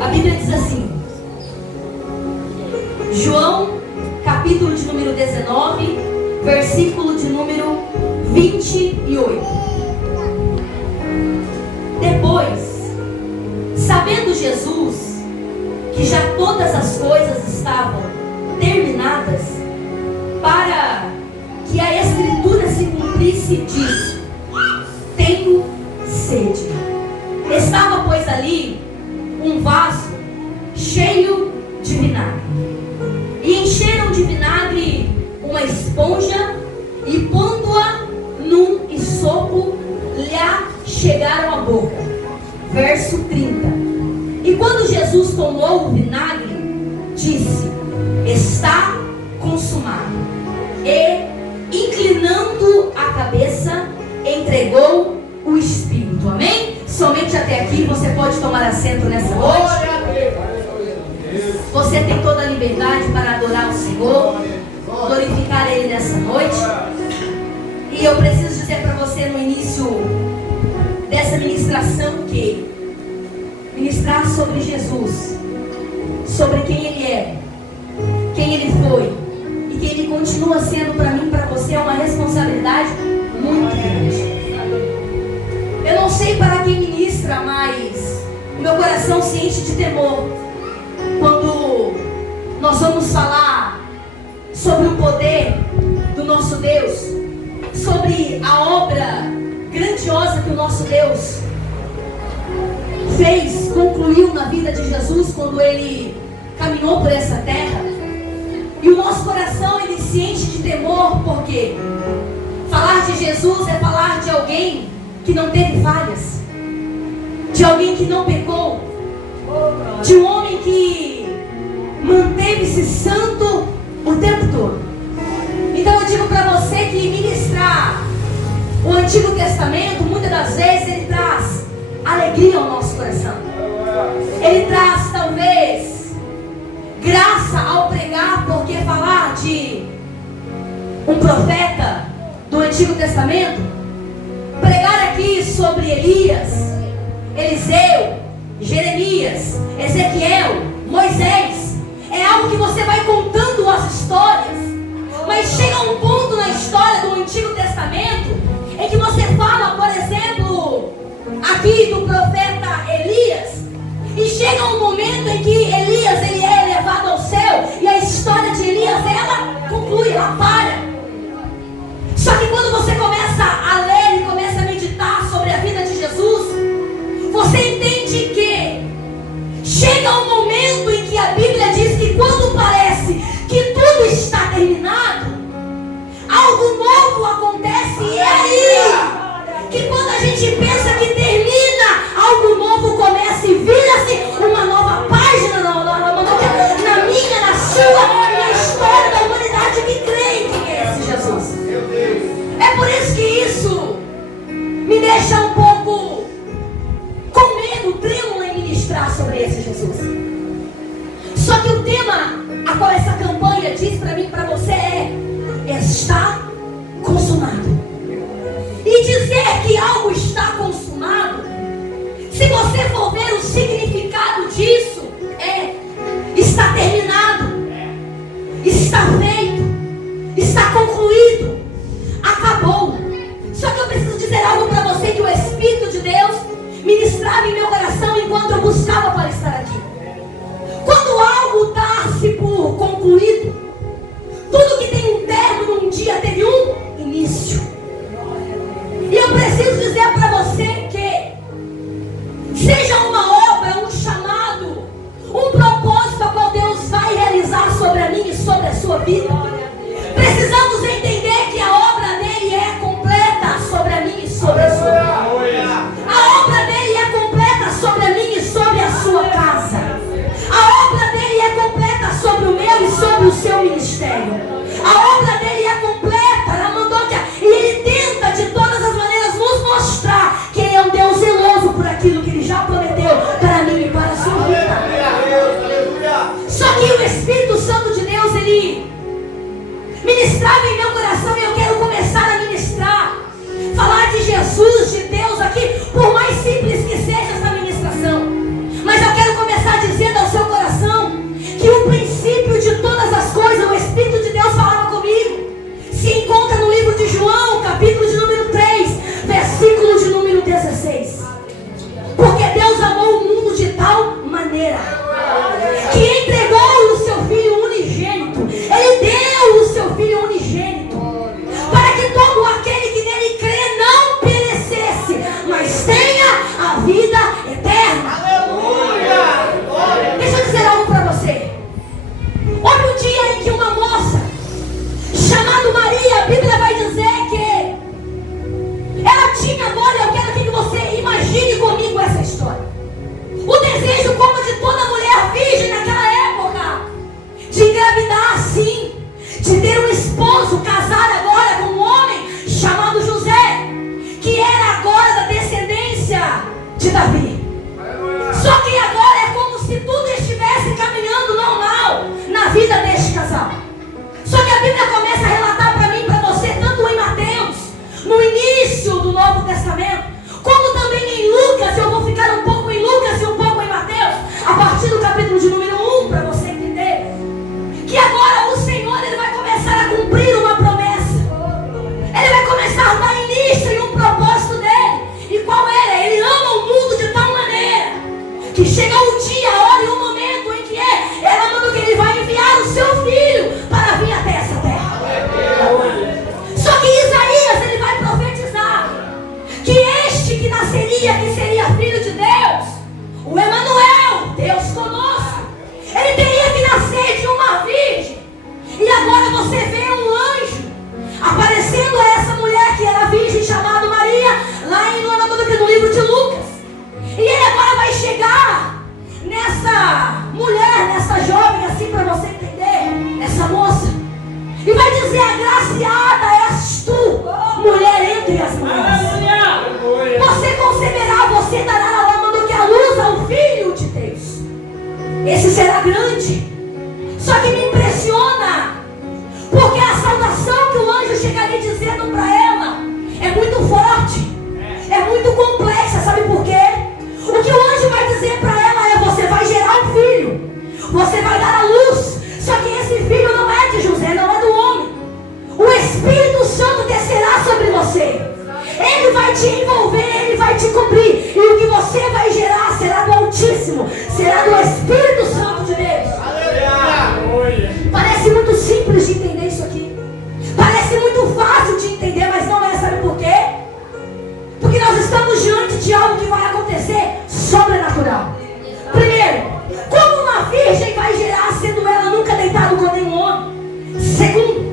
A Bíblia diz assim, João, capítulo de número 19, versículo de número 28. Depois, sabendo Jesus que já todas as coisas estavam terminadas, para que a Escritura se cumprisse, disse: tenho sede. Estava, pois, ali um vaso cheio de vinagre. E encheram de vinagre uma esponja e, pondo-a num isopo, lhe chegaram à boca. Verso 30. E quando Jesus tomou o vinagre, disse: está consumado. E, inclinando a cabeça, entregou o Espírito. Amém? Somente até aqui. Você pode tomar assento nessa noite. Você tem toda a liberdade para adorar o Senhor, glorificar Ele nessa noite. E eu preciso dizer para você no início dessa ministração que ministrar sobre Jesus, sobre quem Ele é, quem Ele foi e quem Ele continua sendo para mim e para você é uma responsabilidade muito grande. Eu não sei para quem ministra, mas o meu coração se enche de temor quando nós vamos falar sobre o poder do nosso Deus, sobre a obra grandiosa que o nosso Deus fez, concluiu na vida de Jesus quando Ele caminhou por essa terra. E o nosso coração, ele se enche de temor, porque falar de Jesus é falar de alguém que não teve falhas, de alguém que não pecou, de um homem que manteve-se santo o tempo todo. Então eu digo para você que ministrar o Antigo Testamento, muitas das vezes ele traz alegria ao nosso coração. Ele traz talvez graça ao pregar, porque falar de um profeta do Antigo Testamento, pregar aqui sobre Elias, Eliseu, Jeremias, Ezequiel, Moisés, é algo que você vai contando as histórias. Mas chega um ponto na história do Antigo Testamento em que você fala, por exemplo, aqui do profeta Elias, e chega um momento em que Elias ele é elevado ao céu e a história de Elias ela conclui, ela para. Só que quando você começa a ler e começa a meditar sobre a vida de Jesus, você entende que chega um momento em que a Bíblia diz que quando parece que tudo está terminado, algo novo acontece. E é aí que quando a gente pensa que termina, algo novo começa e vira-se uma nova página na minha, na sua, na história da humanidade que crê em quem é esse Jesus. É por isso que isso me deixa um pouco com medo, trêmula em ministrar sobre esse Jesus. Só que o tema a qual essa campanha diz para mim e para você é: está consumado. E dizer que algo está consumado, se você for ver o significado disso, é: está terminado, está feito, está concluído, acabou. Só que eu preciso dizer algo para você que o Espírito de Deus ministrava em meu coração enquanto eu buscava para estar aqui. Quando algo dá-se por concluído, tudo que tem um término um dia teve um início. E eu preciso dizer para você que seja uma obra, um chamado, um propósito a qual Deus vai realizar sobre a minha e sobre a sua vida, precisamos entender que a obra dele é completa sobre a minha e sobre a sua vida. A obra dele é completa sobre a minha e sobre a sua casa. A obra dele é completa sobre o meu e sobre o seu ministério. A obra dele é completa, Ramandóquia, e ele tenta de todas as maneiras nos mostrar que ele é um Deus zeloso por aquilo que ele já prometeu para mim e para a sua vida. Só que o Espírito Santo de Deus, ele ministrava em meu coração, e eu quero começar a ministrar, falar de Jesus, de Deus aqui, por mais simples que seja essa ministração. Mas eu quero começar a dizer de ter um esposo, casar agora com um homem chamado José, que era agora da descendência de Davi. Só que agora é como se tudo estivesse caminhando normal na vida deste casal. Só que a Bíblia começa a relatar para mim e para você, tanto em Mateus, no início do Novo Testamento, como também em Lucas. Eu vou ficar um pouco em Lucas e um pouco em Mateus, a partir do capítulo de número 1, para você entender que agora o Senhor, Ele vai começar a cumprir uma promessa. Ele vai começar a dar início em um propósito dele. E qual era? Ele ama o mundo de tal maneira que chega um dia, a hora e um momento em que ela manda que Ele vai enviar o seu filho para vir até essa terra. Só que Isaías, ele vai profetizar que este que nasceria, que seria filho de Deus, o Emanuel, Deus conosco, ele teria que nascer de uma virgem. E agora você vê um anjo aparecendo a essa mulher que era virgem, chamada Maria, lá no livro de Lucas. E ele agora vai chegar nessa mulher, nessa jovem, assim para você entender, nessa moça, e vai dizer: agraciada és tu, mulher entre as mulheres. Você conceberá, você dará a lama do que a luz ao Filho de Deus. Esse será grande. Só que me impressiona, porque a saudação que o anjo chegaria dizendo para ela é muito forte, é muito complexa. Sabe por quê? O que o anjo vai dizer para ela é: você vai gerar um filho, você vai dar a luz. Só que esse filho não é de José, não é do homem. O Espírito Santo descerá sobre você. Ele vai te envolver, Ele vai te cobrir. E o que você vai gerar será do Altíssimo, será do Espírito Santo de Deus. Parece muito simples de entender isso aqui. Parece muito fácil de entender, mas não é. Sabe por quê? Porque nós estamos diante de algo que vai acontecer sobrenatural. Primeiro, como uma virgem vai gerar, sendo ela nunca deitada com nenhum homem? Segundo,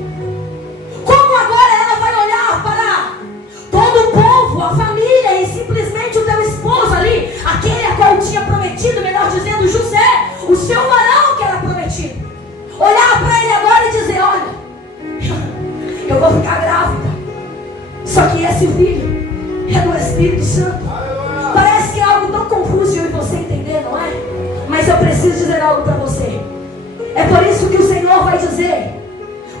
como agora ela vai olhar para todo o povo, a família e simplesmente o teu esposo ali, aquele a qual tinha prometido, melhor dizendo, José, o seu varão que era prometido, olhar para ele agora e dizer: olha, eu vou ficar grávida. Só que esse filho é do Espírito Santo. Parece que é algo tão confuso eu e você entender, não é? Mas eu preciso dizer algo para você. É por isso que o Senhor vai dizer,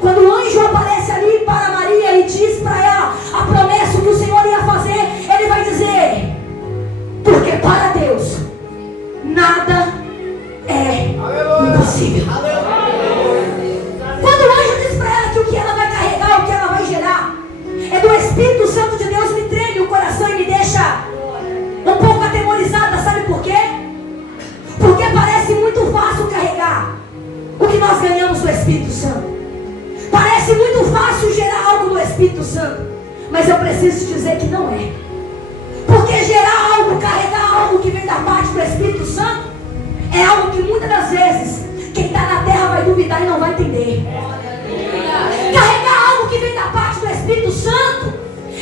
quando o anjo aparece ali para Maria e diz para ela a promessa que o Senhor ia fazer, ele vai dizer: porque para Deus nada é impossível. Quando o anjo diz para ela que o que ela vai carregar, o que ela vai gerar é do Espírito Santo de Deus, me treme o coração e me deixa um pouco atemorizada. Sabe por quê? Porque parece muito fácil carregar o que nós ganhamos do Espírito Santo. Parece muito fácil gerar algo do Espírito Santo, mas eu preciso dizer que não é. Porque gerar algo, carregar algo que vem da parte do Espírito Santo é algo que muitas das vezes quem está na terra vai duvidar e não vai entender. Carregar algo que vem da parte do Espírito Santo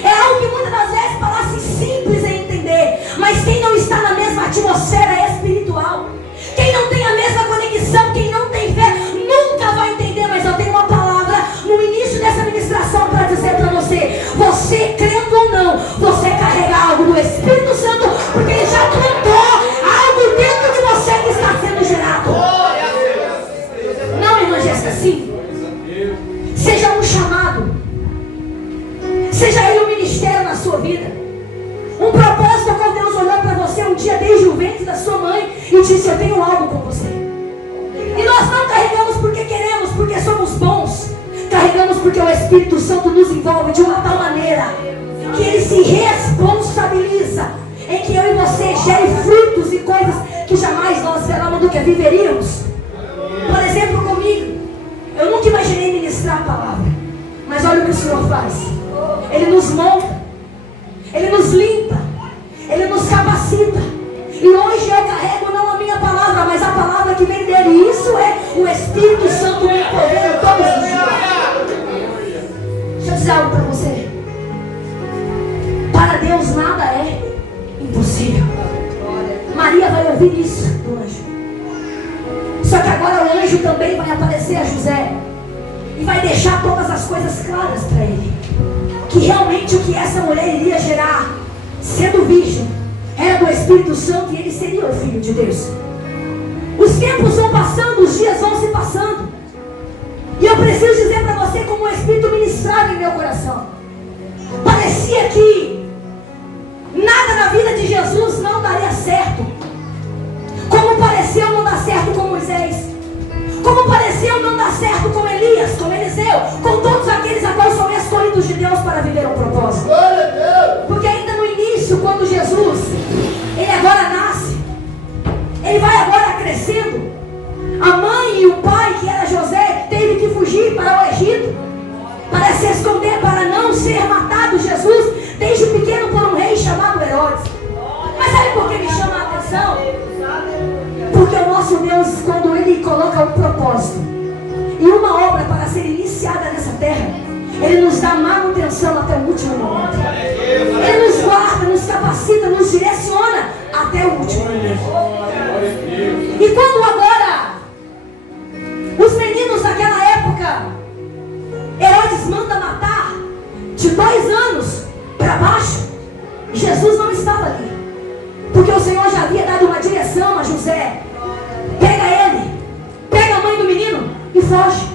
é algo que muitas das vezes parece simples em entender, mas quem não está na mesma atmosfera espiritual, quem não tem a mesma conexão, quem não tem fé, nunca vai entender. Mas eu tenho uma palavra no início dessa ministração para dizer para você: você crendo ou não, você carrega algo do Espírito Santo, porque Ele já plantou algo dentro de você que está sendo gerado. Não, irmã Jéssica, sim. Seja um chamado, seja ele um ministério na sua vida, um propósito ao qual Deus olhou para você um dia desde o ventre da sua mãe e disse: eu tenho algo com você. E nós não carregamos porque queremos, porque somos bons. Carregamos porque o Espírito Santo nos envolve de uma tal maneira que Ele se responsabiliza em que eu e você gere frutos e coisas que jamais nós viveríamos. Por exemplo, comigo, eu nunca imaginei ministrar a palavra, mas olha o que o Senhor faz. Ele nos molda, Ele nos limpa, Ele nos capacita. E hoje eu carrego não a minha palavra, mas a palavra que vem dele. E isso é o Espírito Santo me envolvendo todos os dias. Deixa eu dizer algo para você. Para Deus nada é impossível. Maria vai ouvir isso do anjo. Só que agora o anjo também vai aparecer a José e vai deixar todas as coisas claras para ele. Que realmente o que essa mulher iria gerar, sendo virgem, era do Espírito Santo e ele seria o Filho de Deus. Os tempos vão passando, os dias vão se passando. E eu preciso dizer para você como o Espírito ministrava em meu coração. Parecia que nada na vida de Jesus não daria certo. Como pareceu não dar certo com Moisés. Como pareceu não dar certo com Elias, com Eliseu, com todos aqueles a qual são escolhidos de Deus para viver um propósito. Porque ainda no início, quando Jesus, ele agora nasce, ele vai agora crescendo. A mãe e o pai, que era José, teve que fugir para o Egito, para se esconder, para não ser matado Jesus, desde pequeno por um rei chamado Herodes. Mas sabe por que me chama a atenção? Porque o nosso Deus, quando Ele coloca um propósito e uma obra para ser iniciada nessa terra, Ele nos dá manutenção até o último momento. Ele nos guarda, nos capacita, nos direciona até o último momento. E quando agora os meninos daquela época, Herodes manda matar de 2 anos para baixo, Jesus não estava ali. Porque o Senhor já havia dado uma direção a José. Pega ele, pega a mãe do menino e foge.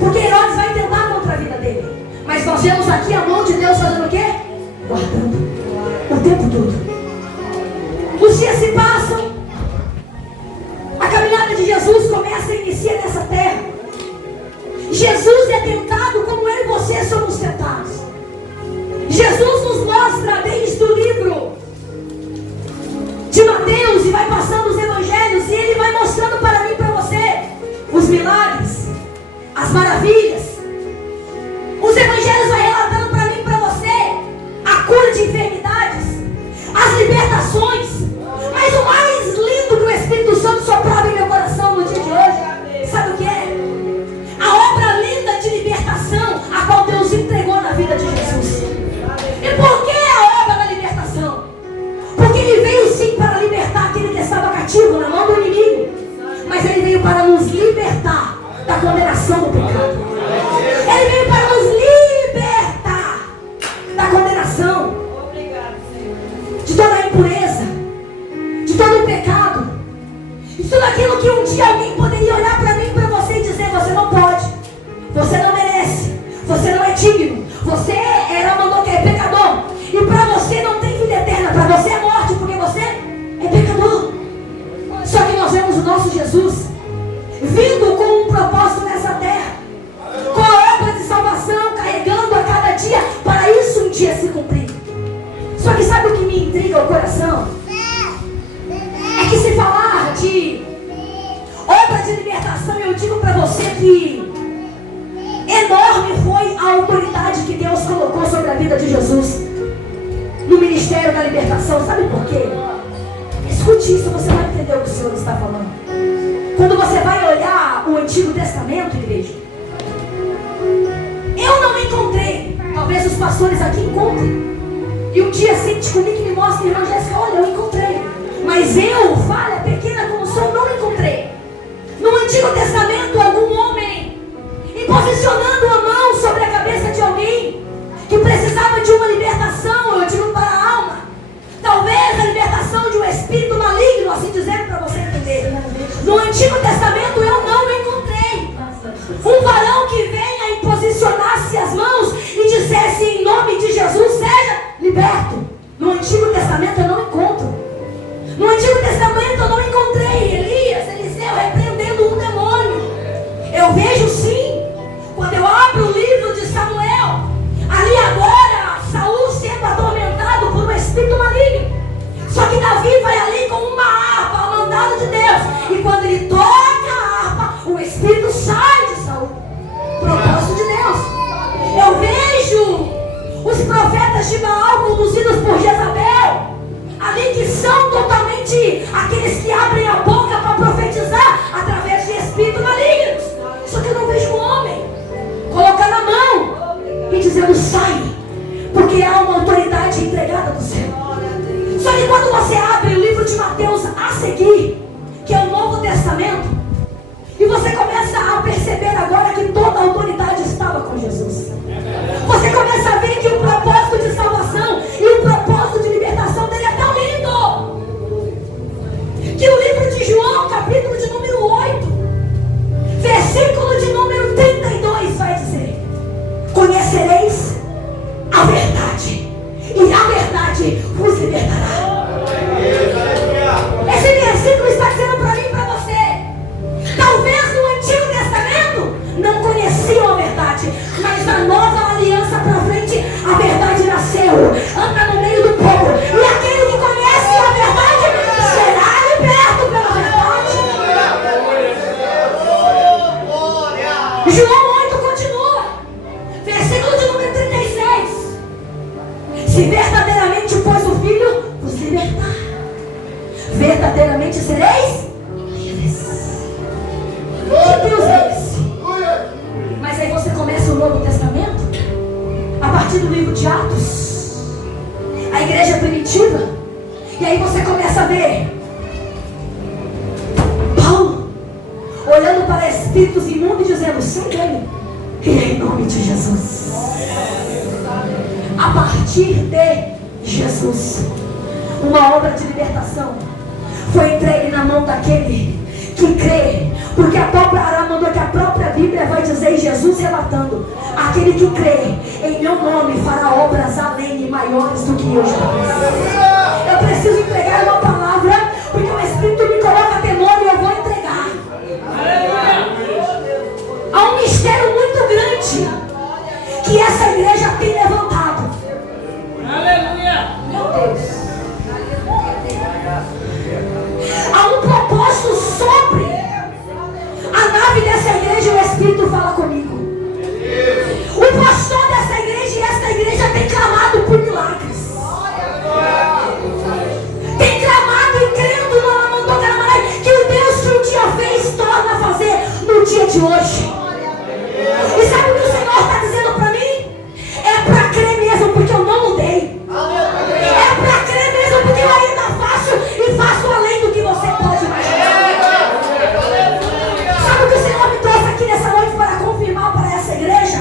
Porque Herodes vai tentar contra a vida dele. Mas nós vemos aqui a mão de Deus fazendo o quê? Guardando o tempo todo. Os dias se passam. A caminhada de Jesus começa a iniciar nessa terra. Jesus é tentado como eu e você somos tentados. Jesus nos mostra desde o livro de Mateus e vai passando os evangelhos e ele vai mostrando para mim e para você os milagres, as maravilhas. Os evangelhos vai relatando para mim e para você a cura de enfermidades, as libertações. Mas o mais lindo que o Espírito Santo soprava em meu coração no dia de hoje, sabe o que é? A obra linda de libertação a qual Deus entregou na vida de Jesus. E por que a obra da libertação? Porque ele veio sim para libertar aquele que estava cativo na mão do inimigo. Mas ele veio para nos libertar da condenação do pecado. Ele veio para nos libertar da condenação, de toda a impureza, de todo o pecado, de tudo aquilo que um dia alguém poderia olhar para mim e para você e dizer: você não pode, você não merece, você não é digno, você era pecador, e para você não tem vida eterna, para você é morte, porque você é pecador. Só que nós vemos o nosso Jesus vindo com um propósito nessa terra, com a obra de salvação, carregando a cada dia, para isso um dia se cumprir. Só que sabe o que me intriga o coração? É que se falar de obra de libertação, eu digo para você que enorme foi a autoridade que Deus colocou sobre a vida de Jesus no ministério da libertação. Sabe por quê? Escute isso, você vai entender o que o Senhor está falando. Quando você vai olhar o Antigo Testamento, igreja, eu não encontrei, talvez os pastores aqui encontrem, e um dia sente comigo e me mostra, irmã Jéssica, olha, eu encontrei, mas eu, falha, pequena como sou, não encontrei no Antigo Testamento algum homem imposicionando a mão sobre a cabeça de alguém que precisava de uma libertação, eu digo para a alma, talvez a libertação de um espírito maligno, assim dizendo para você entender. No Antigo Testamento eu não encontrei um varão que venha e posicionasse as mãos e dissesse em nome de Jesus, seja liberto. No Antigo Testamento eu não encontro. No Antigo Testamento eu não encontrei Elias, Eliseu repreendendo um demônio. Eu vejo sim, quando eu abro o livro de Samuel, ali agora Saul sendo atormentado por um espírito maligno. Só que Davi vai ali com uma harpa ao mandado de Deus, e quando ele toca a harpa, o espírito sai de Saul. Propósito de Deus. Eu vejo os profetas de Baal conduzidos por Jezabel, ali que são totalmente aqueles que abrem a boca para profetizar através de espíritos malignos. Só que eu não vejo um homem colocando a mão e dizendo sai, porque há uma autoridade entregada do céu. Só que quando você abre o livro de Mateus a seguir, que é o Novo Testamento, e você começa a perceber agora que toda a autoridade olhando para espíritos imundos e dizendo: sai dele, e em nome de Jesus. A partir de Jesus, uma obra de libertação foi entregue na mão daquele que crê, porque a própria Ará mandou que a própria Bíblia vai dizer, Jesus relatando: aquele que crê em meu nome fará obras além e maiores do que eu já fiz. Eu preciso entregar uma palavra, porque o Espírito me coloca temor e eu vou entregar. Há um mistério muito grande que essa igreja tem levantado. Meu Deus. Há um propósito sobre a nave dessa igreja e o Espírito fala comigo. O pastor dessa igreja e esta igreja tem clamado por milagres. Tem clamado e crendo que o Deus que um dia fez torna a fazer no dia de hoje. E sabe o que o Senhor está dizendo para mim? É para crer mesmo, porque eu não mudei. É para crer mesmo, porque eu ainda faço e faço além do que você pode imaginar. Sabe o que o Senhor me trouxe aqui nessa noite para confirmar para essa igreja?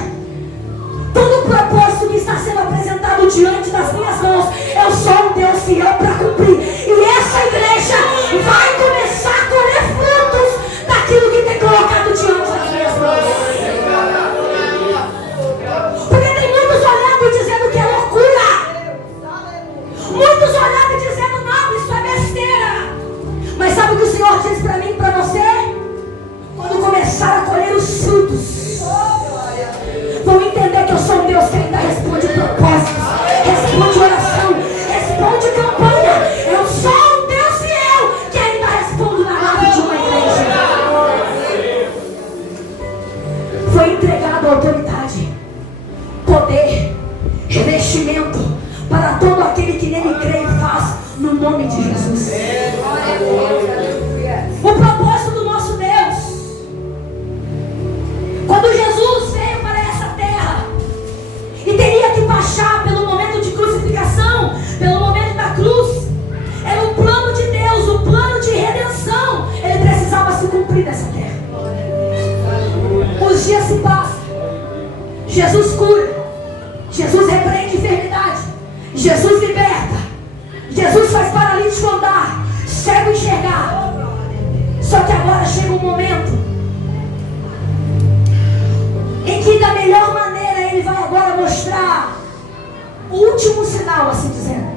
Todo o propósito que está sendo apresentado diante das minhas mãos, eu sou um Deus fiel para cumprir. E essa igreja vai começar a colher frutos daquilo que tem colocado diante das minhas mãos. Porque tem muitos olhando e dizendo que é loucura. Muitos olhando e dizendo: não, isso é besteira. Mas sabe o que o Senhor diz para mim e para você? Quando começar a colher os frutos, vão entender que eu sou um Deus que ainda responde propósitos, responde oração, responde campanha. Eu sou um Deus fiel que ainda responde na nave de uma igreja. Foi entregado a autoridade, poder, revestimento para todo aquele que nele crê e faz no nome de Jesus. O propósito do nosso Deus, quando Jesus veio para essa terra e teria que baixar pelo momento de crucificação, pelo momento da cruz, era um plano de Deus, um plano de redenção. Ele precisava se cumprir nessa terra. Os dias se passam, Jesus cura, Jesus repreende enfermidade, Jesus liberta, Jesus faz paralítico andar, cego enxergar. Só que agora chega um momento em que da melhor maneira ele vai agora mostrar o último sinal, assim dizendo.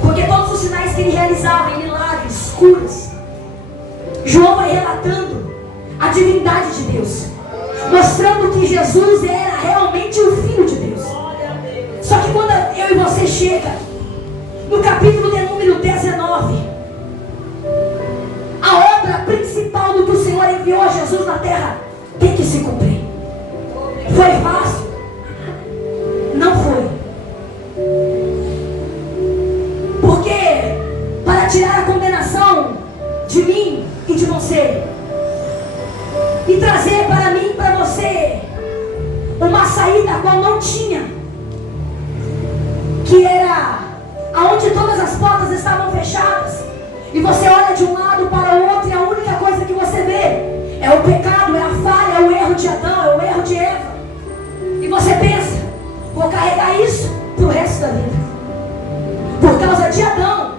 Porque todos os sinais que ele realizava em milagres, curas, João vai relatando a divindade de Deus, mostrando que Jesus era realmente o Filho de Deus. Só que quando eu e você chega no capítulo de número 19, a obra principal do que o Senhor enviou a Jesus na terra tem que se cumprir. Foi fácil? Não foi. Porque para tirar a condenação de mim e de você, e trazer para mim e para você uma saída a qual não tinha, que era aonde todas as portas estavam fechadas, e você olha de um lado para o outro e a única coisa que você vê é o pecado, é a falha, é o erro de Adão, é o erro de Eva. E você pensa: vou carregar isso para o resto da vida. Por causa de Adão,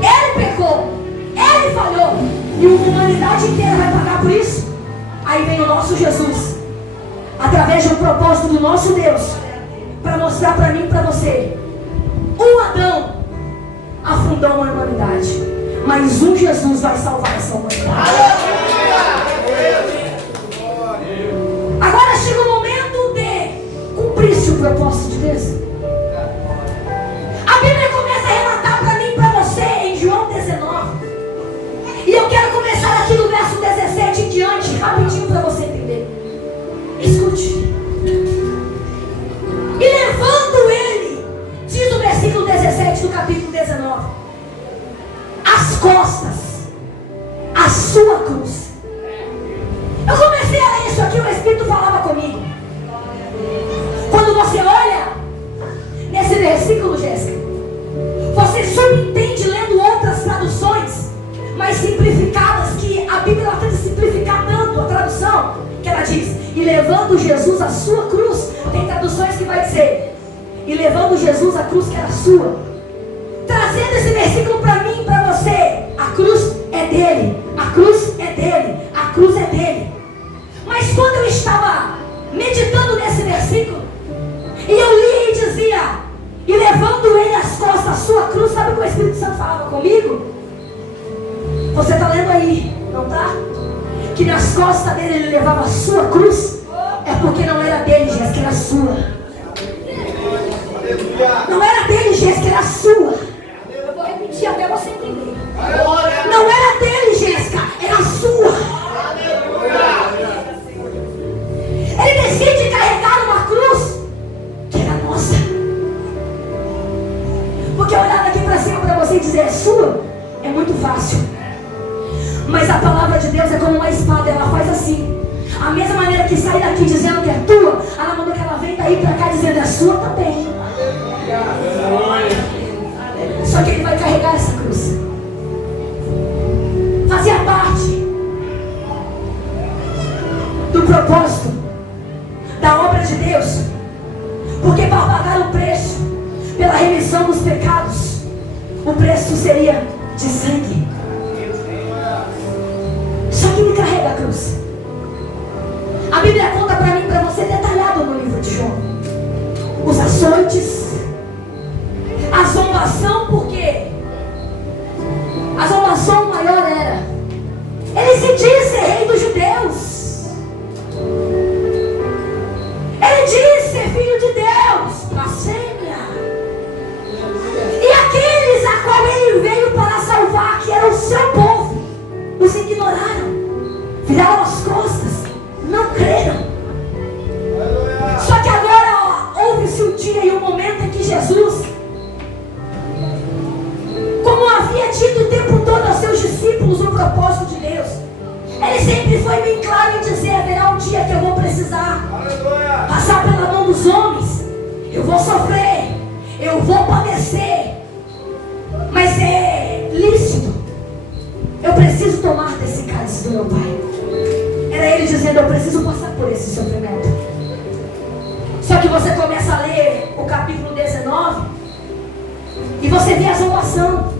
ele pecou, ele falhou, e a humanidade inteira vai pagar por isso. Aí vem o nosso Jesus, através de um propósito do nosso Deus, para mostrar para mim e para você: um Adão afundou uma humanidade, mas um Jesus vai salvar essa humanidade. Agora chega o momento de cumprir-se o propósito de Deus. A Bíblia começa a relatar para mim e para você em João 19. E eu quero começar aqui no verso 17 em diante, rapidinho para você entender. Escute. E levando ele, diz o versículo 17 do capítulo 19, as costas, a sua cruz. Eu comecei a ler isso aqui, o Espírito falava comigo. Quando você olha nesse versículo, Jéssica, você subentende lendo outras traduções mais simplificadas que a Bíblia levando Jesus a sua cruz. Tem traduções que vai dizer: e levando Jesus a cruz que era sua. Trazendo esse versículo para mim e para você. A cruz é dele, a cruz é dele, a cruz é dele. Mas quando eu estava meditando nesse versículo, e eu li e dizia: e levando ele às costas a sua cruz, sabe o que o Espírito Santo falava comigo? Você está lendo aí, não está? Que nas costas dele ele levava a sua cruz. É porque não era dele, Jéssica, era sua. Não era dele, Jéssica, era sua. Eu vou repetir até você entender. Não era dele, Jéssica, era sua. Ele decide carregar uma cruz que era nossa. Porque olhar daqui para cima para você e dizer é sua é muito fácil. Mas a palavra de Deus é como uma espada, ela faz assim. A mesma maneira que sai daqui dizendo que é tua, ela mandou que ela vem daí para cá dizendo é sua também. Só que ele vai carregar essa cruz. Fazia parte do propósito da obra de Deus. Porque para pagar o preço pela remissão dos pecados, o preço seria de sangue. Só que ele carrega a cruz. A Bíblia conta para mim e para você detalhado no livro de João. Os açoites, a zombação, porque a zombação maior era: ele se diz ser rei dos judeus, ele diz ser filho de Deus, blasfêmia. E aqueles a qual ele veio para salvar, que era o seu povo, os ignoraram, viraram as costas, não creram. Só que agora houve-se um dia e um momento em que Jesus, como havia dito o tempo todo aos seus discípulos no propósito de Deus, ele sempre foi bem claro em dizer: haverá um dia que eu vou precisar passar pela mão dos homens, eu vou sofrer, eu vou padecer, mas é lícito, eu preciso tomar desse cálice do meu Pai. Era ele dizendo: eu preciso passar por esse sofrimento. Só que você começa a ler o capítulo 19 e você vê a zombação.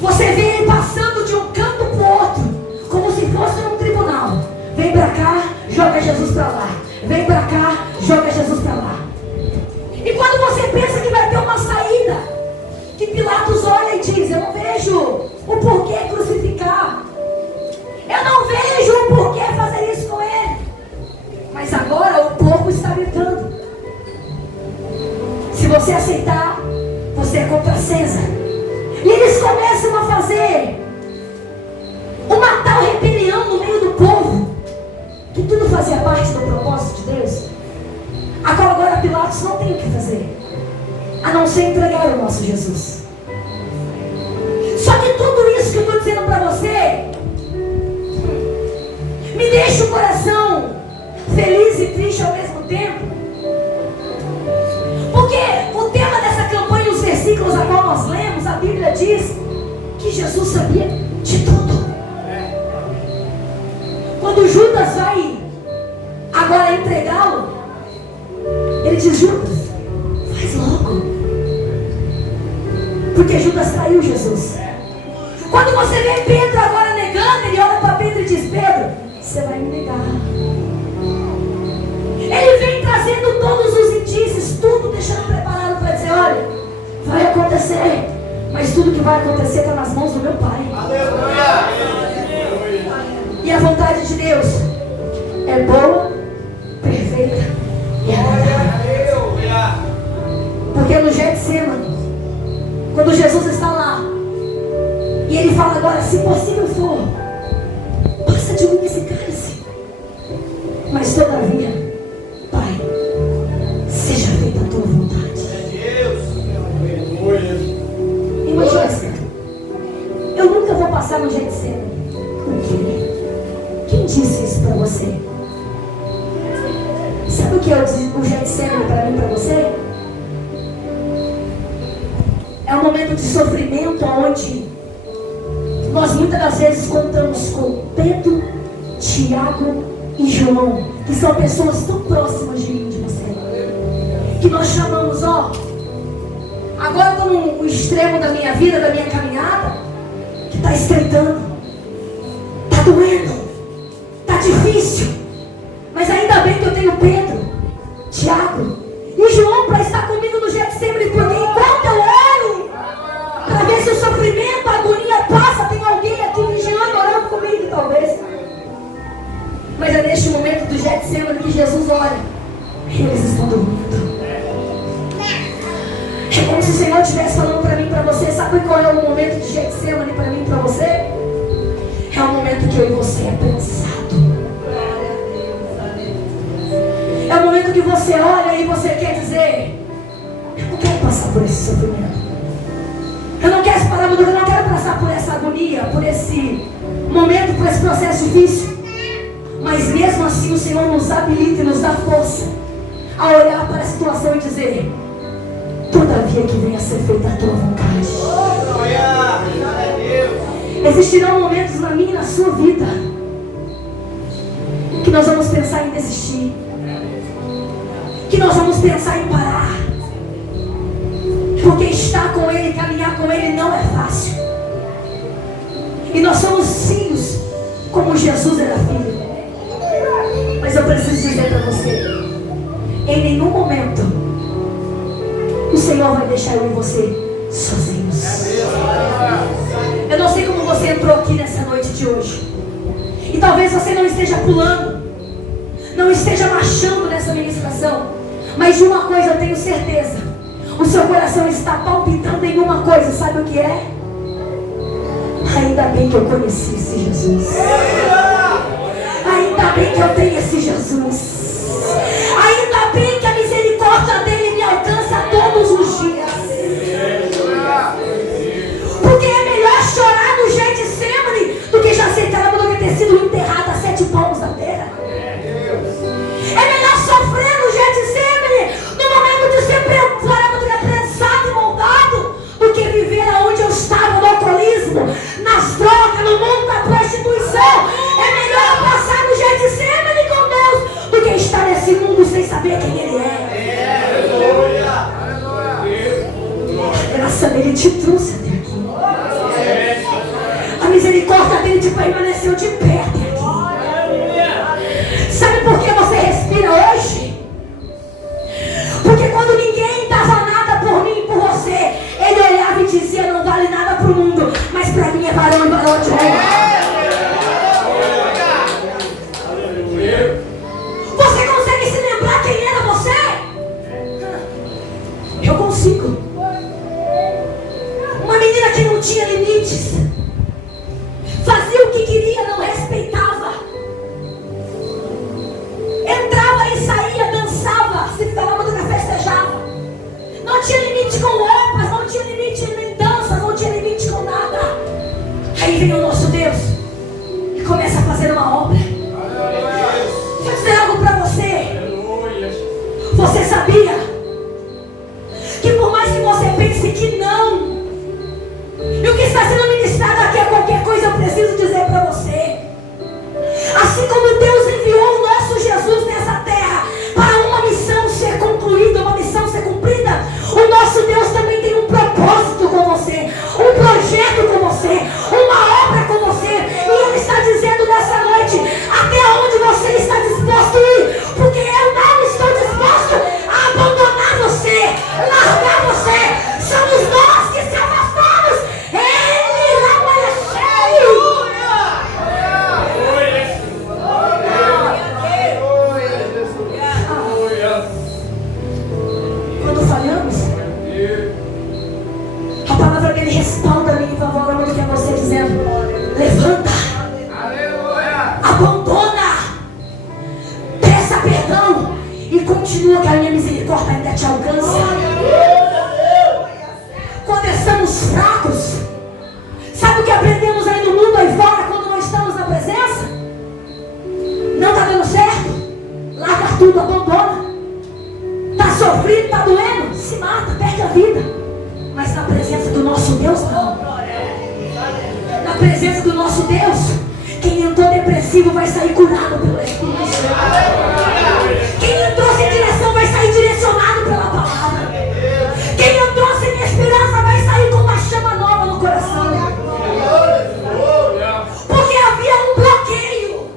Você vê ele passando de um canto para o outro, como se fosse num tribunal. Vem para cá, joga Jesus para lá. Vem para cá, joga Jesus para lá. E quando você pensa que vai ter uma saída, que Pilatos olha e diz: eu não vejo o porquê crucificar, eu não vejo o porquê fazer isso com ele. Mas agora o povo está gritando. Se você aceitar, você é contra César. E eles começam a fazer uma tal rebelião no meio do povo, que tudo fazia parte do propósito de Deus, a qual agora Pilatos não tem o que fazer, a não ser entregar o nosso Jesus. Só que tudo isso que eu estou dizendo para você me deixa o coração feliz e triste ao mesmo tempo. Porque o tema dessa campanha, os versículos a qual nós lemos, a Bíblia diz que Jesus sabia de tudo. Quando Judas vai agora entregá-lo, ele diz: Judas, faz logo, porque Judas traiu Jesus. Quando você vê Pedro agora negando, ele olha para Pedro e diz: Pedro, você vai me negar. Ele vem trazendo todos os indícios, tudo deixando preparado para dizer: olha, vai acontecer, mas tudo que vai acontecer está nas mãos do meu Pai. Aleluia. E a vontade de Deus é boa, perfeita e agradável. Porque no Getsemane, quando Jesus está lá e ele fala agora: se possível for, passa de mim esse cálice, mas todavia, Pai, seja feita a tua vontade. Irmã Jéssica, eu nunca vou passar no Getsemane. Por quê? Quem disse isso para você? Sabe o que é o Getsemane para mim e para você? É um momento de sofrimento onde nós muitas das vezes contamos com Pedro Tiago e João, que são pessoas tão próximas de mim, de você, que nós chamamos, agora estou no extremo da minha vida, da minha caminhada, que está estreitando, está doendo, está difícil, mas ainda bem que eu tenho Pedro, Tiago e João para estar comigo no Getsemane, porque enquanto eu oro para ver se o sofrimento, a agonia passa, tem alguém aqui vigiando, orando comigo talvez. Mas é neste momento do Getsemane que Jesus olha e eles estão dormindo. É como se o Senhor estivesse falando para mim, para você. Sabe qual é o momento de Getsemane para mim, para você? É o momento que eu e você é prensado. É o momento que você olha e você quer dizer: eu não quero passar por esse sofrimento. Eu não quero parar, eu não quero passar por essa agonia, por esse momento, por esse processo difícil. Mas mesmo assim o Senhor nos habilita e nos dá força a olhar para a situação e dizer: todavia que venha a ser feita a tua vontade. Existirão momentos na minha e na sua vida que nós vamos pensar em desistir, que nós vamos pensar em parar, porque estar com Ele, caminhar com Ele não é fácil. E nós somos filhos como Jesus era filho. Mas eu preciso dizer para você: em nenhum momento o Senhor vai deixar eu e você sozinhos. Eu não sei como você entrou aqui nessa noite de hoje, e talvez você não esteja pulando, não esteja marchando nessa ministração, mas de uma coisa eu tenho certeza: o seu coração está palpitando em uma coisa. Sabe o que é? Ainda bem que eu conheci esse Jesus. Ainda bem que eu tenho esse Jesus. Ainda bem que a misericórdia dele me alcança todos os dias. Porque é melhor chorar no Getsemane do que já ser caramba, do que ter sido enterrado a 7 palmos da terra. É melhor sofrer no Getsemane, no momento de ser prensado e moldado, do que viver aonde eu estava, no alcoolismo, nas drogas, no mundo da prostituição. É melhor passar no Getsemane com Deus do que estar nesse mundo sem saber quem Ele é. A graça dele te trouxe até aqui. A misericórdia dele te permaneceu de pé até aqui. Sabe por que você respira hoje? Porque quando ninguém dava nada por mim e por você, Ele olhava e dizia: não vale nada para o mundo, mas para mim é varão e varão de honra. Você consegue se lembrar quem era você? Eu consigo. Uma menina que não tinha limites, fazia o que queria, não respeitava, entrava e saía, dançava, se falava do que festejava, não tinha limite com roupas, não tinha limite nem dança, não tinha limite com nada. Aí vem o nosso Deus e começa a fazer uma obra. Deixa eu dizer algo para você. Você sabia que por mais que você pense que não, e o que está sendo ministrado aqui é qualquer coisa, eu preciso dizer para você: assim como Deus enviou o nosso Jesus nessa terra para uma missão ser concluída, uma missão ser cumprida, o nosso Deus também tem um propósito com você, um projeto com você, uma obra com você. E Ele está dizendo nessa noite: até onde você está disposto a ir? Porque eu não estou disposto a abandonar você, largar você. Somos nós que se afastamos. Ele apareceu. Quando falhamos, a palavra dele respalda a mim favorável do que é você, dizendo: levanta, abandona, peça perdão e continua, que a minha misericórdia ainda te alcança. Quando estamos fracos, sabe o que aprendemos aí no mundo, aí fora, quando não estamos na presença? Não está dando certo? Larga tudo, abandona. Está sofrendo, está doendo? Se mata, perde a vida. Mas na presença do nosso Deus, não. Na presença do nosso Deus, quem entrou depressivo depressivo vai sair curado pelo Espírito Santo. Quem entrou sem direção vai sair direcionado pela palavra. Quem entrou sem esperança vai sair com uma chama nova no coração. Porque havia um bloqueio.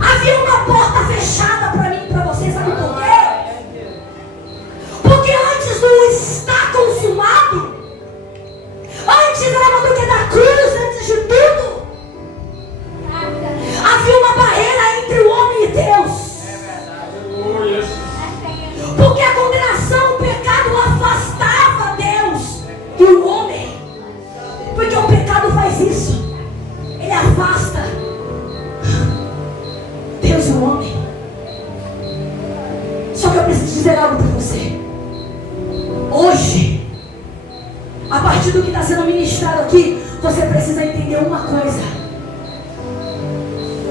Havia uma porta fechada para mim e para você. Sabe por quê? Porque antes do estar consumado, antes era do que da cruz, antes de tudo, havia uma barreira entre o homem e Deus. Porque a condenação, o pecado afastava Deus e o homem. Porque o pecado faz isso. Ele afasta Deus e o homem. Só que eu preciso dizer algo para você. Hoje, a partir do que está sendo ministrado aqui, você precisa entender uma coisa.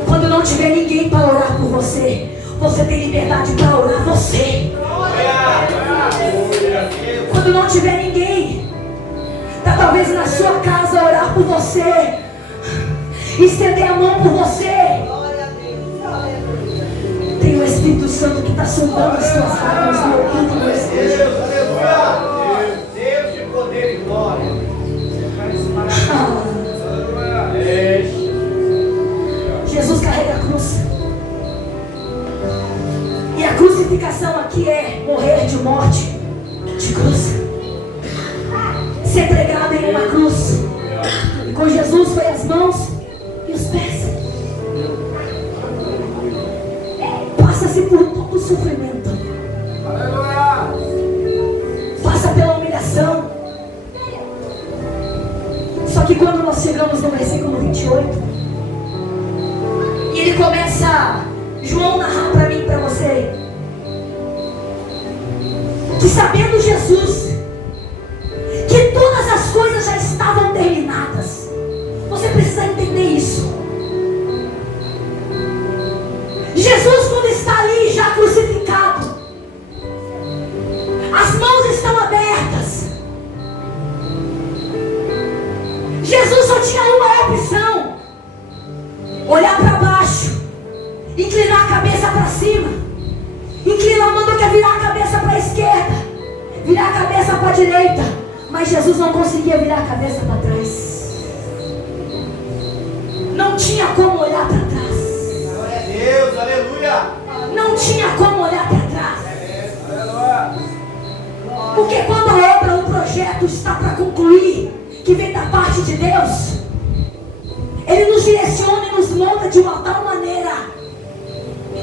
Quando não tiver ninguém para orar por você, você tem liberdade para orar você. Quando não tiver ninguém para talvez na sua casa orar por você, estender a mão por você, tem o Espírito Santo que está sondando as tuas almas no ouvido do Espírito. Deus de poder e glória. Jesus carrega a cruz. E a crucificação aqui é morrer de morte de cruz. Ser pregado em uma cruz. E com Jesus foi as mãos e os pés. Passa-se por todo o sofrimento. Passa pela humilhação. Só que quando nós chegamos no versículo 28, e ele começa, João, narrar para mim e para você, que sabendo Jesus que todas as coisas já estavam terminadas. Você precisa entender isso. Jesus, quando está ali já crucificado, as mãos estão abertas. Jesus só tinha uma opção: olhar para baixo, inclinar a cabeça para cima, inclinar, mandou que virar a cabeça para a esquerda, virar a cabeça para a direita, mas Jesus não conseguia virar a cabeça para trás. Não tinha como olhar para trás. Glória a Deus, aleluia. Não tinha como olhar para trás. Porque quando a obra, o projeto está para concluir, que vem da parte de Deus, Ele nos direciona e nos molda de uma tal maneira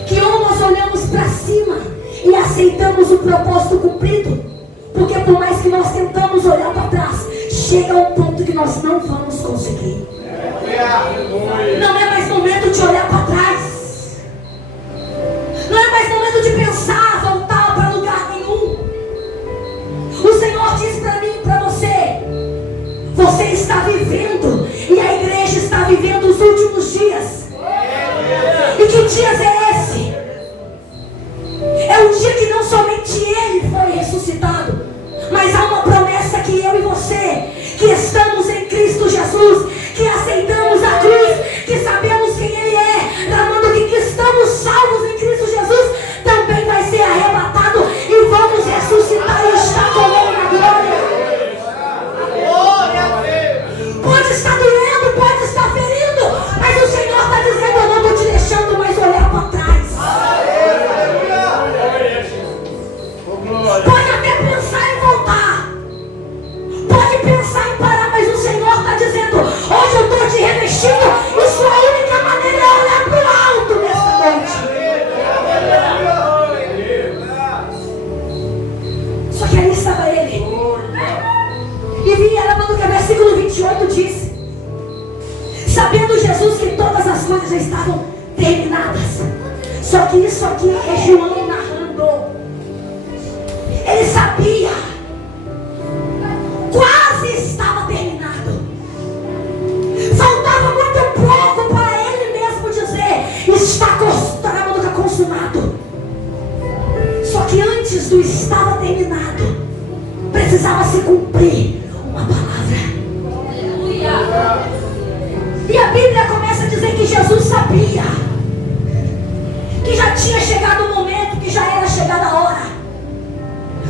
que ou nós olhamos para cima e aceitamos o propósito cumprido, porque por mais que nós tentamos olhar para trás, chega um ponto que nós não vamos conseguir. Não é mais momento de olhar para trás. Não é mais momento de pensar, voltar para lugar nenhum. O Senhor diz para mim e para você: você está vivendo, e a igreja está vivendo os últimos dias. E que dias é esse? É o dia que não somente Ele foi ressuscitado, mas há uma promessa que eu e você, que estamos em Cristo Jesus, que aceitamos a cruz, que sabemos quem Ele é, tramando que estamos salvos em Cristo Jesus, também vai ser arrebatado e vamos ressuscitar e estar com Ele na glória. Pode estar doendo, pode estar ferindo, mas o Senhor está dizendo: eu não estou te deixando mais olhar para trás. Pode até pensar em voltar, pode pensar em parar, mas o Senhor está dizendo: hoje eu estou te revestindo, e sua única maneira é olhar para o alto nessa noite. Só que ali estava Ele. E vinha lembrando que o versículo 28 diz: sabendo Jesus que todas as coisas já estavam terminadas. Só que isso aqui é João narrando. Ele sabia, quase estava terminado. Faltava muito pouco para ele mesmo dizer: está consumado. Só que antes do estava terminado, precisava se cumprir uma palavra. E a Bíblia começa a dizer que sabia que já tinha chegado o momento, que já era chegada a hora.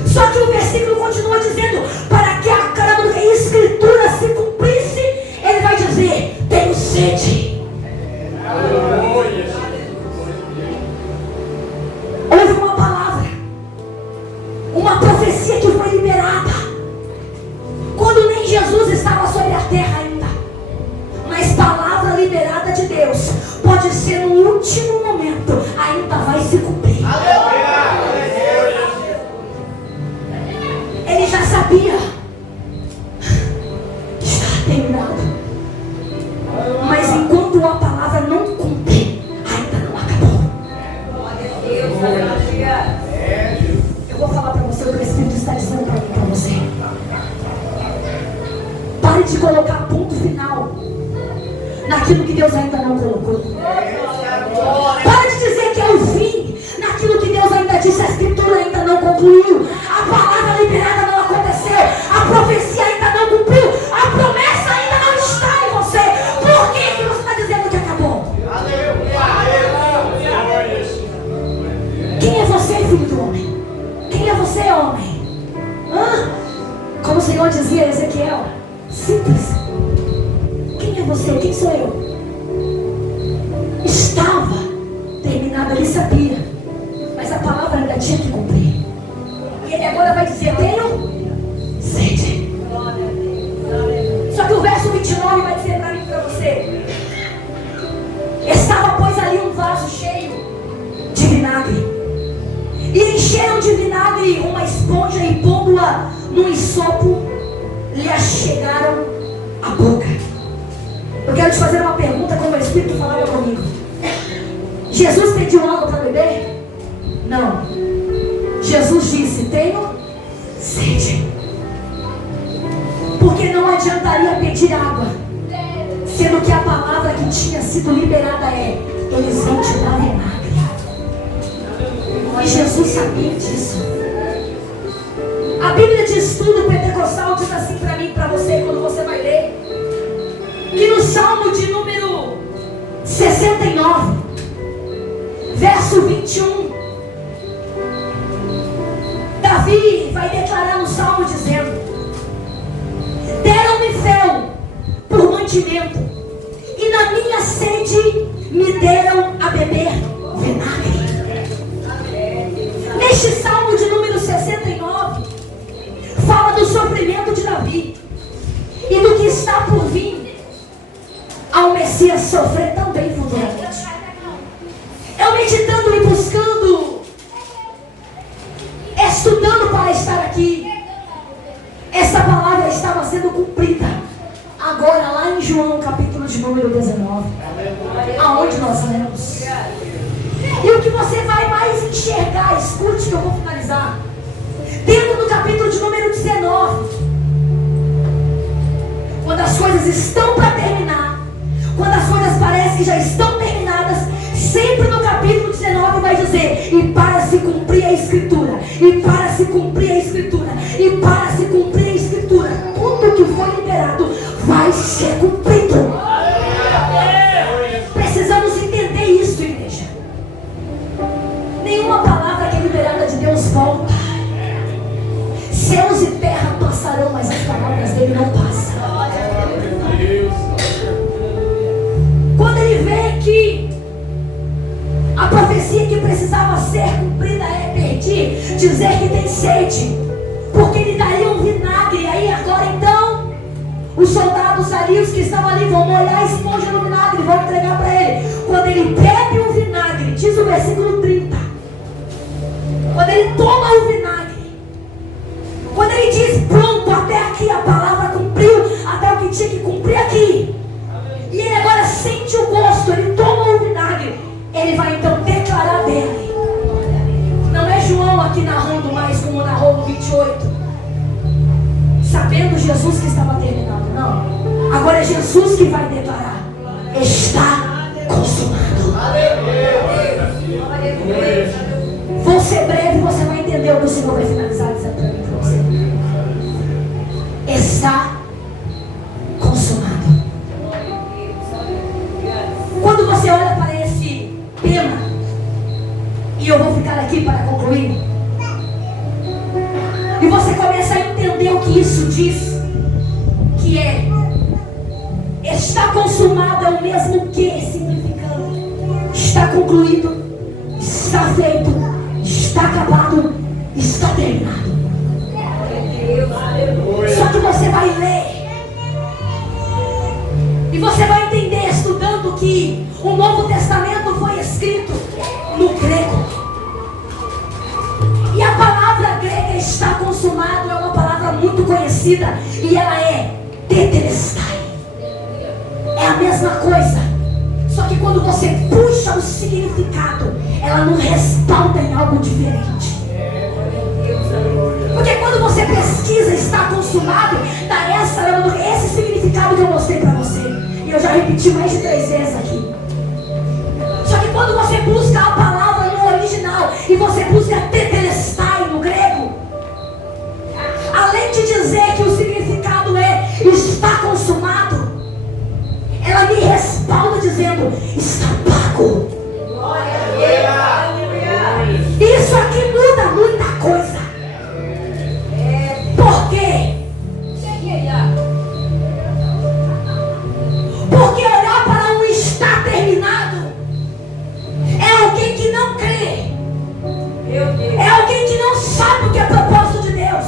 Só que o versículo continua dizendo: para que a escritura se cumprisse, ele vai dizer: tenho sede. Houve uma palavra, uma profecia que foi liberada quando nem Jesus estava sobre a terra ainda. Mas palavra liberada de Deus pode ser no último momento, ainda vai se cumprir. Ele já sabia que estava terminado, mas enquanto a palavra não cumpre, ainda não acabou. Eu vou falar para você o que o Espírito está dizendo para você. Pare de colocar ponto final naquilo que Deus ainda não colocou. Para de dizer que é o fim naquilo que Deus ainda disse. A escritura ainda não concluiu, a palavra liberada não aconteceu, a profecia ainda não cumpriu, a promessa ainda não está em você. Por que você está dizendo que acabou? Quem é você, filho do homem? Quem é você, homem? Como o Senhor dizia a Ezequiel, simples. Quem é você? Quem sou eu? Estava terminado, ele sabia, mas a palavra ainda tinha que cumprir. E ele agora vai dizer: tenho sede. Só que o verso 29 vai dizer para mim e para você: estava, pois, ali um vaso cheio de vinagre, e encheram de vinagre uma esponja, e pondo-a num isopo, lhe achegaram a boca. Eu quero te fazer uma pergunta, como o Espírito falava comigo. Jesus pediu água para beber? Não. Jesus disse: tenho sede. Porque não adiantaria pedir água, sendo que a palavra que tinha sido liberada é: eles vão te dar vinagre. E Jesus sabia disso. A Bíblia de Estudo Pentecostal diz assim para mim e para você, quando você vai ler, que no Salmo de número 69, verso 21, Davi vai declarar no Salmo dizendo: deram-me fel por mantimento, e na minha sede me deram a beber vinagre. Neste Salmo de número 69, fala do sofrimento de Davi e do que está por vir ao Messias sofrer também futuramente. Eu meditando e buscando, estudando para estar aqui, essa palavra estava sendo cumprida agora lá em João capítulo de número 19, aonde nós lemos. E o que você vai mais enxergar, escute que eu vou finalizar, dentro do capítulo de número 19, quando as coisas estão para terminar, quando as coisas parecem que já estão terminadas, sempre no capítulo 19 vai dizer: e para se cumprir a escritura, e para se cumprir a escritura, e para se cumprir a escritura, tudo que foi liberado vai ser cumprido. Precisamos entender isso, igreja. Nenhuma palavra que é liberada de Deus volta. Céus e terra passarão, mas as palavras dele não passam. Quando ele vê que a profecia que precisava ser cumprida é pedir, dizer que tem sede, porque lhe daria um vinagre. Aí agora então os soldados ali, os que estavam ali, vão molhar a esponja no vinagre, vão entregar para ele. Quando ele bebe o vinagre, diz o versículo 30, quando ele toma o vinagre, quando ele diz: pronto, até aqui a palavra cumpriu, até o que tinha que cumprir aqui, e ele agora sente o gosto, ele toma o vinagre, ele vai então declarar dele. Não é João aqui narrando mais como narrou no 28, sabendo Jesus que estava terminado, não. Agora é Jesus que vai declarar: está consumado. Vou ser breve, você vai entender o que o Senhor vai finalizar dizendo para mim, para você. Está consumado. Quando você olha para concluir. E você começa a entender o que isso diz. Que é: está consumado é o mesmo que, significando está concluído, está feito, está acabado, está terminado. Só que você vai ler e você vai entender, estudando, que o Novo Testamento foi escrito no grego. E a palavra grega está consumado é uma palavra muito conhecida, e ela é tetelestai. É a mesma coisa, só que quando você puxa o significado, ela não respalda em algo diferente. Porque quando você pesquisa está consumado, dá esse significado que eu mostrei para você. E eu já repeti mais de 3 vezes aqui. Só que quando você busca a palavra no original e você busca tetelestai no grego, além de dizer que o significado é está consumado, ela me respalda dizendo está pago. Isso aqui muda muita coisa. Por quê? Porque olhar para um está terminado é alguém que não crê. É alguém que não sabe o que é propósito de Deus.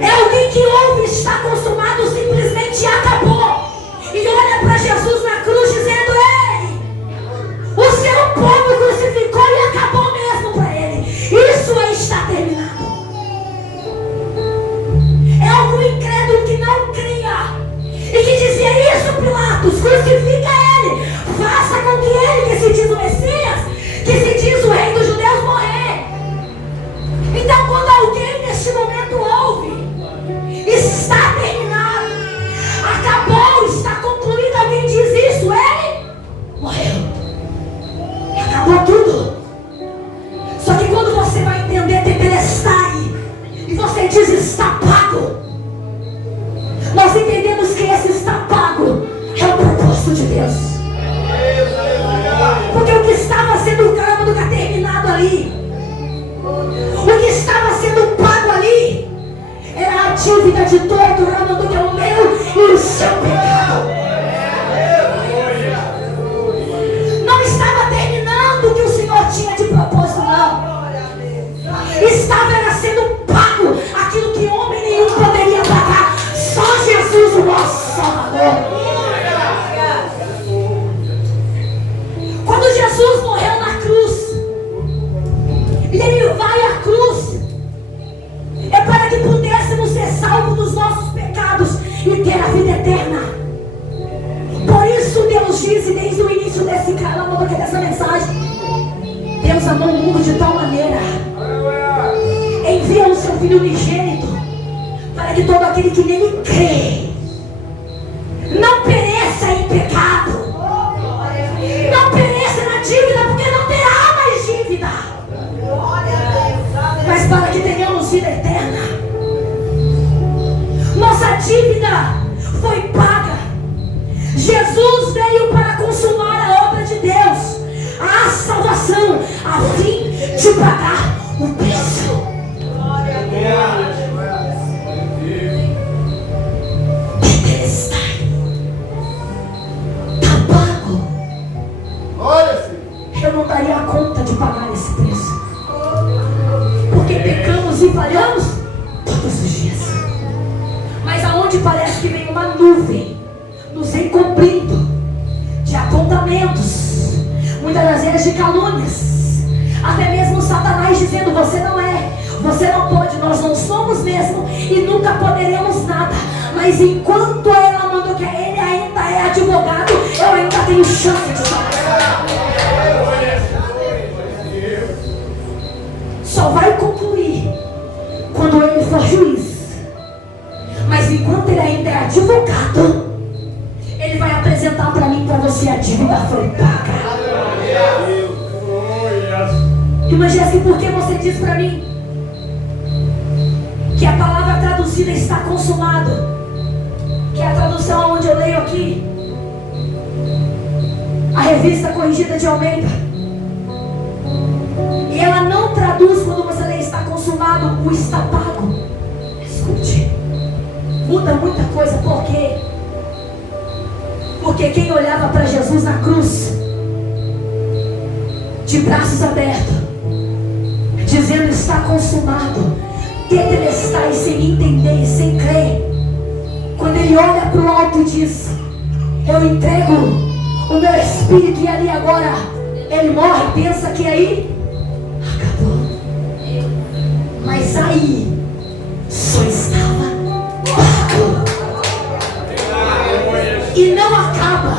É alguém que ouve está consumado, simplesmente acabou. E olha para Jesus na cruz dizendo: ei, o seu povo crucificou e acabou mesmo para ele. Isso aí está terminado. É algum incrédulo que não cria e que dizia: isso, Pilatos, crucifica ele, faça com que ele, que se diz o Messias, que se diz o rei dos judeus, morrer. Então, quando alguém neste momento ouve está terminado, acabou, está concluído, alguém diz isso, ele morreu, acabou tudo. Só que quando você vai entender tetelestai e você diz está pago, nós entendemos que esse está pago é o propósito de Deus. Porque o que estava sendo pago nunca terminado ali, o que estava sendo pago ali era a dívida de todo ramo do que é o meu e o seu pecado. Não estava terminando o que o Senhor tinha de propósito, não. Estava sendo pago aquilo que homem nenhum poderia pagar. Só Jesus, o nosso Salvador. Quando Jesus morreu na cruz, e ele vai à cruz, é para que pudéssemos ser salvos dos nossos pecados e ter a vida eterna. Por isso Deus diz, desde o início dessa mensagem: Deus amou o mundo de tal maneira, envia o seu Filho unigênito, para que todo aquele que nele crê não pereça em pecado, não pereça na dívida, porque não terá mais dívida, mas para que tenhamos vida eterna. Nossa dívida foi paga. Jesus veio para consumar a obra de Deus, a salvação, a fim de pagar o preço. Tetelestai, está pago. Eu não daria conta de pagar esse preço, porque pecamos e falhamos todos os dias. Mas aonde parece que vem uma nuvem nos encobrindo de apontamentos, muitas das vezes de calúnias, até mesmo Satanás dizendo: você não é, você não pode, nós não somos mesmo e nunca poderemos nada. Mas enquanto ela mandou que ele ainda é advogado, eu ainda tenho chance de salvar. Só vai concluir quando ele for juiz. Mas enquanto ele ainda é advogado, ele vai apresentar para mim, para você: a dívida foi paga. Irmã Jéssica, por que você diz para mim que a palavra traduzida está consumado, que é a tradução onde eu leio aqui, a Revista Corrigida de Almeida, e ela não traduz traduz quando você lê está consumado, o está pago. Escute, muda muita coisa. Por quê? Porque quem olhava para Jesus na cruz, de braços abertos, dizendo está consumado, tetelestai, sem entender e sem crer, quando ele olha para o alto e diz, eu entrego o meu espírito, e ali agora ele morre, pensa que aí acabou. Mas aí só estava pago. E não acaba.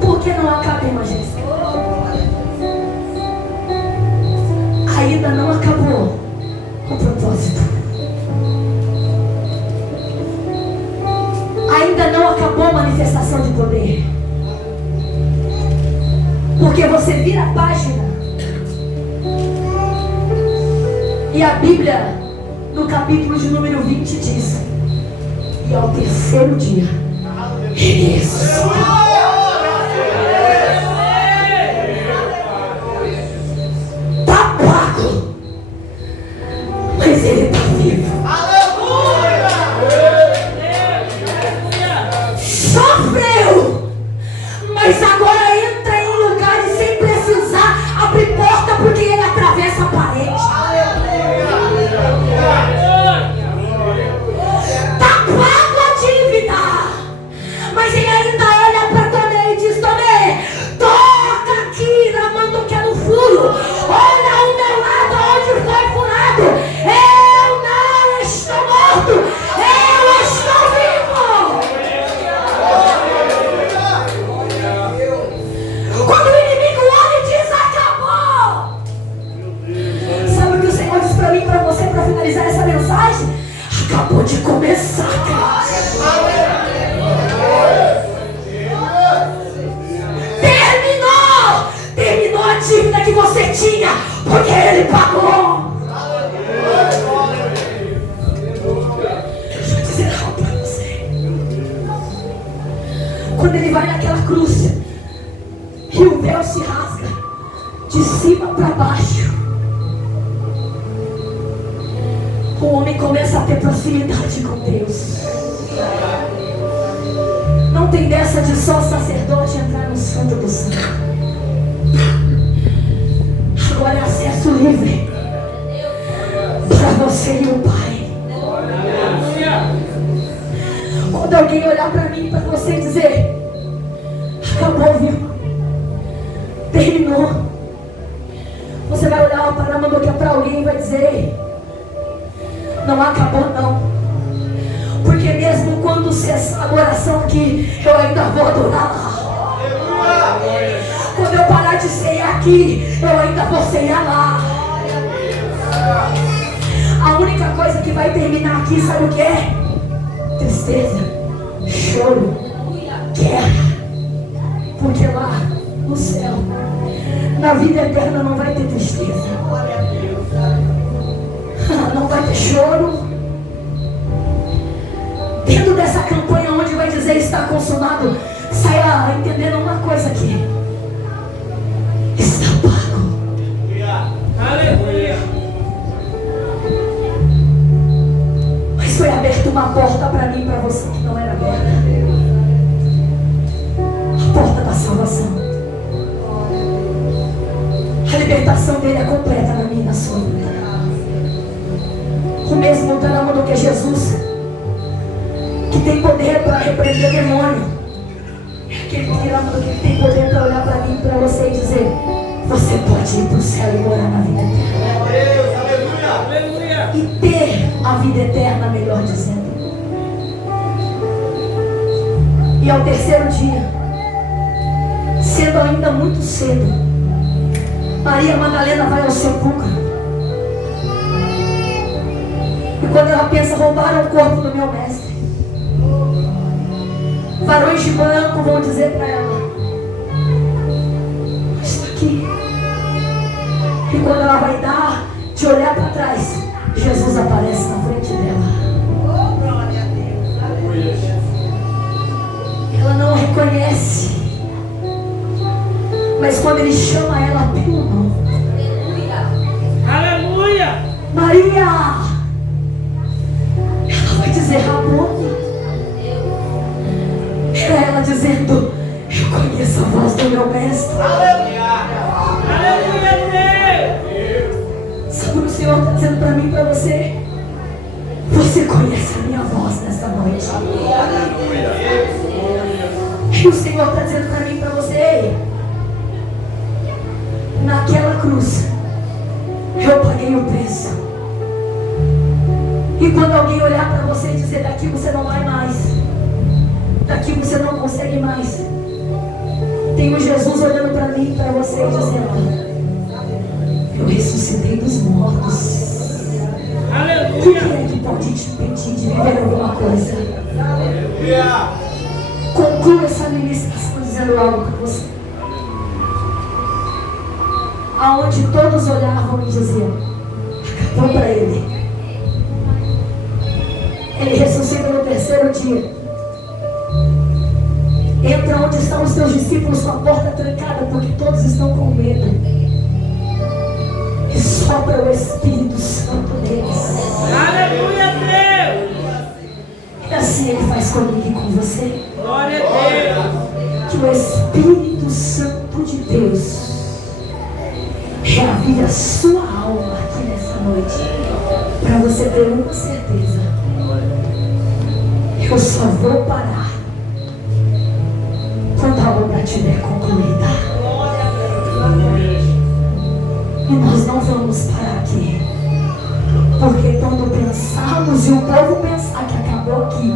Por que não acaba, irmã Jéssica? Ainda não acabou o propósito. Ainda não acabou a manifestação de poder. Porque você vira a página e a Bíblia, no capítulo de número 20, diz: e ao terceiro dia ele ressuscitou. Está pago, mas ele está vivo. Sofreu, mas agora entra em lugares sem precisar abrir porta, porque ele atravessa a parede. Está pago a dívida, mas ele ainda olha para Tomé e diz: Tomé, toca aqui na mão que é no furo, olha ao meu lado onde foi furado. Eu não estou morto, eu estou vivo. Quando o inimigo olha e diz: acabou. Sabe o que o Senhor diz para mim, para você, para finalizar essa mensagem? Acabou de começar, cara. Terminou a dívida que você tinha, porque ele pagou. Deixa eu dizer algo para você. Quando ele vai naquela cruz e o véu se rasga de cima para baixo, o homem começa a ter proximidade com Deus. Não tem dessa de só o sacerdote entrar no santo do santo. Agora é acesso livre para você e o Pai. Quando alguém olhar para mim e para você e dizer: acabou, viu? Terminou. Você vai olhar para a mão para alguém e vai dizer: não acabou não. Porque mesmo quando cessar a oração aqui, eu ainda vou adorar lá. Quando eu parar de ceiar aqui, eu ainda vou ceiar lá. A única coisa que vai terminar aqui, sabe o que é? Tristeza, choro, guerra. Porque lá no céu, na vida eterna, não vai ter tristeza, não vai ter choro. Dentro dessa campanha onde vai dizer está consumado, saia entendendo uma coisa aqui: está pago. Aleluia. Mas foi aberta uma porta para mim e para você que não era aberta. A porta da salvação. A libertação dele é completa na minha e na sua vida. O mesmo do que Jesus, que tem poder para repreender demônio, aquele que tem poder para olhar para mim, para você e dizer: você pode ir para o céu e morar na vida eterna. E ter a vida eterna, melhor dizendo. E ao terceiro dia, sendo ainda muito cedo, Maria Madalena vai ao sepulcro. E quando ela pensa: roubaram o corpo do meu mestre, varões de branco vão dizer para ela: está aqui. E quando ela vai dar de olhar para trás, Jesus aparece na frente dela. Ela não reconhece, mas quando ele chama ela pelo nome, Maria, ela vai dizer Rabone. Era ela dizendo: eu conheço a voz do meu mestre. Aleluia. Sabe o que o Senhor está dizendo para mim e para você? Você conhece a minha voz nesta noite. E o Senhor está dizendo para mim e para você: ei, naquela cruz eu paguei o preço. E quando alguém olhar para você e dizer: daqui você não vai mais, daqui você não consegue mais, tem um Jesus olhando para mim e para você e dizendo: eu ressuscitei dos mortos. O que é que pode te impedir de viver alguma coisa? Conclua essa ministração dizendo algo para você. Aonde todos olhavam e diziam: acabou para ele. Ele ressuscita no terceiro dia. Entra onde estão os teus discípulos com a porta trancada, porque todos estão com medo. E sopra o Espírito Santo neles. Aleluia, Deus! E assim Ele faz comigo e com você. Glória a Deus! Que o Espírito Santo de Deus reavive a sua alma aqui nessa noite. Para você ter uma certeza: eu só vou parar quando a obra estiver concluída. E nós não vamos parar aqui, porque quando pensarmos e o povo pensar que acabou aqui,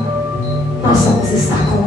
nós vamos estar com